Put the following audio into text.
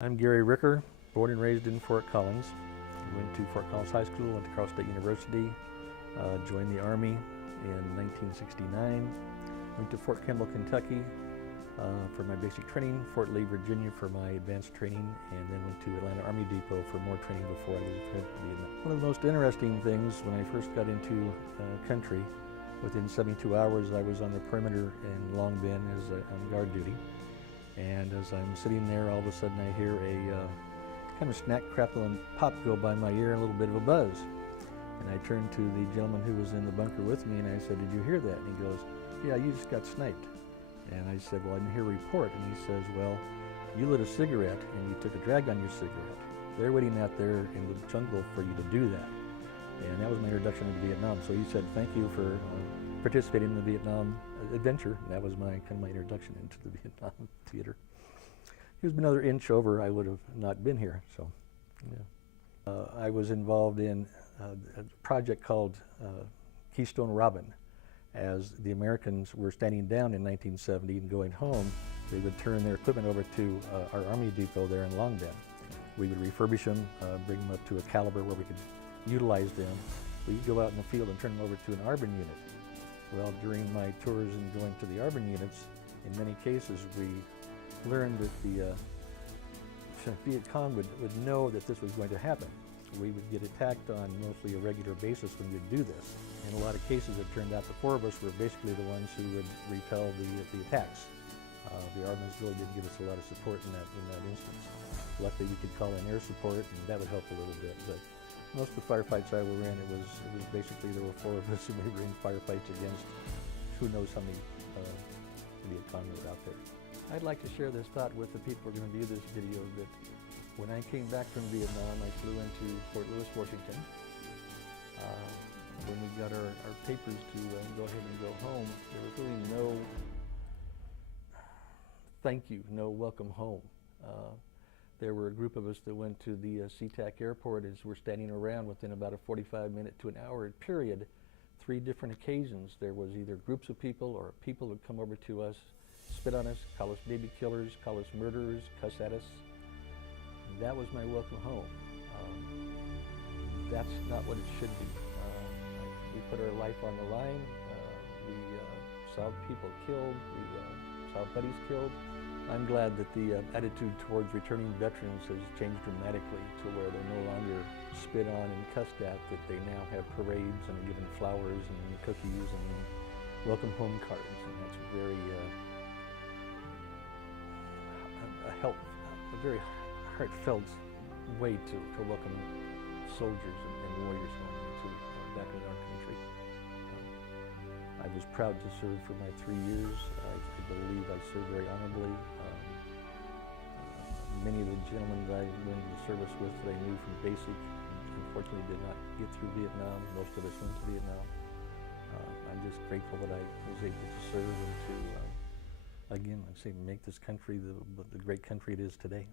I'm Gary Ricker, born and raised in Fort Collins. Went to Fort Collins High School, went to Carl State University, joined the Army in 1969, went to Fort Campbell, Kentucky for my basic training, Fort Lee, Virginia for my advanced training, and then went to Atlanta Army Depot for more training before I was headed to Vietnam. One of the most interesting things when I first got into country, within 72 hours I was on the perimeter in Long Binh on guard duty. And as I'm sitting there, all of a sudden I hear a kind of snack, crackle, and pop go by my ear, and a little bit of a buzz. And I turned to the gentleman who was in the bunker with me, and I said, "Did you hear that?" And he goes, "Yeah, you just got sniped." And I said, "Well, I didn't hear a report." And he says, "Well, you lit a cigarette, and you took a drag on your cigarette. They're waiting out there in the jungle for you to do that." And that was my introduction into Vietnam. So he said, "Thank you for participating in the Vietnam adventure." And that was my introduction into the Vietnam theater. If it was another inch over, I would have not been here. So, yeah. I was involved in a project called Keystone Robin. As the Americans were standing down in 1970 and going home, they would turn their equipment over to our Army depot there in Long Binh. We would refurbish them, bring them up to a caliber where we could utilize them. We'd go out in the field and turn them over to an ARBN unit. Well, during my tours and going to the ARBN units, in many cases we learned that the Viet Cong would know that this was going to happen. We would get attacked on mostly a regular basis when we'd do this. In a lot of cases it turned out the four of us were basically the ones who would repel the attacks. The ARBNs really did give us a lot of support in that instance. Luckily we could call in air support, and that would help a little bit. But most of the firefights I were in, it was basically there were four of us, and we were in firefights against who knows how many Viet Cong were out there. I'd like to share this thought with the people who are going to view this video, that when I came back from Vietnam, I flew into Fort Lewis, Washington. When we got our papers to go ahead and go home, there was really no thank you, no welcome home. There were a group of us that went to the SeaTac airport. As we're standing around, within about a 45-minute to an hour period, 3 different occasions, there was either groups of people or people would come over to us, spit on us, call us baby killers, call us murderers, cuss at us. That was my welcome home. That's not what it should be. We put our life on the line. We saw people killed. We saw buddies killed. I'm glad that the attitude towards returning veterans has changed dramatically to where they're no longer spit on and cussed at, that they now have parades and are given flowers and cookies and welcome home cards. And that's very a very heartfelt way to welcome soldiers and warriors home into back in our country. I was proud to serve for my 3 years. I believe I served very honorably. Many of the gentlemen that I went into service with that I knew from basic, unfortunately did not get through Vietnam. Most of us went to Vietnam. I'm just grateful that I was able to serve and to, again, I say, make this country the great country it is today.